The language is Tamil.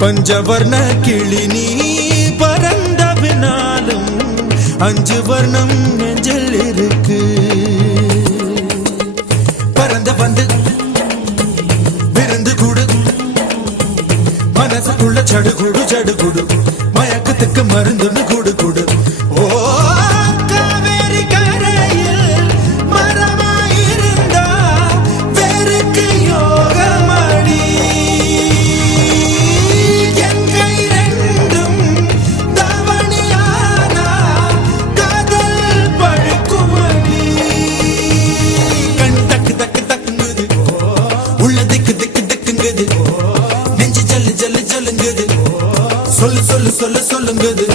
பஞ்சவர்ண கிளி நீ பறந்த பின்னாலும் 5 வர்ணம் நெஞ்சில் இருக்கு. பறந்து வந்து விருந்து கூடு மனசுக்குள்ள சடுகுடு சடுகுடு மயக்கத்துக்கு மருந்துன்னு கூடு கூடு. ஓ காவேரி கரையில் மரமாயிருந்தா வேருக்கு யோகமடி. என் கை ரெண்டும் தவணியானா காதல் பழுக்குமடி. கண் தக்கு தக்கு தக்குங்குது, உள்ள திக்கு திக்கு திக்குங்குது, நெஞ்சு ஜல்லு ஜல்லு ஜல்லுங்குது, சொல்லு சொல்லு சொல்லு சொல்லுங்குது.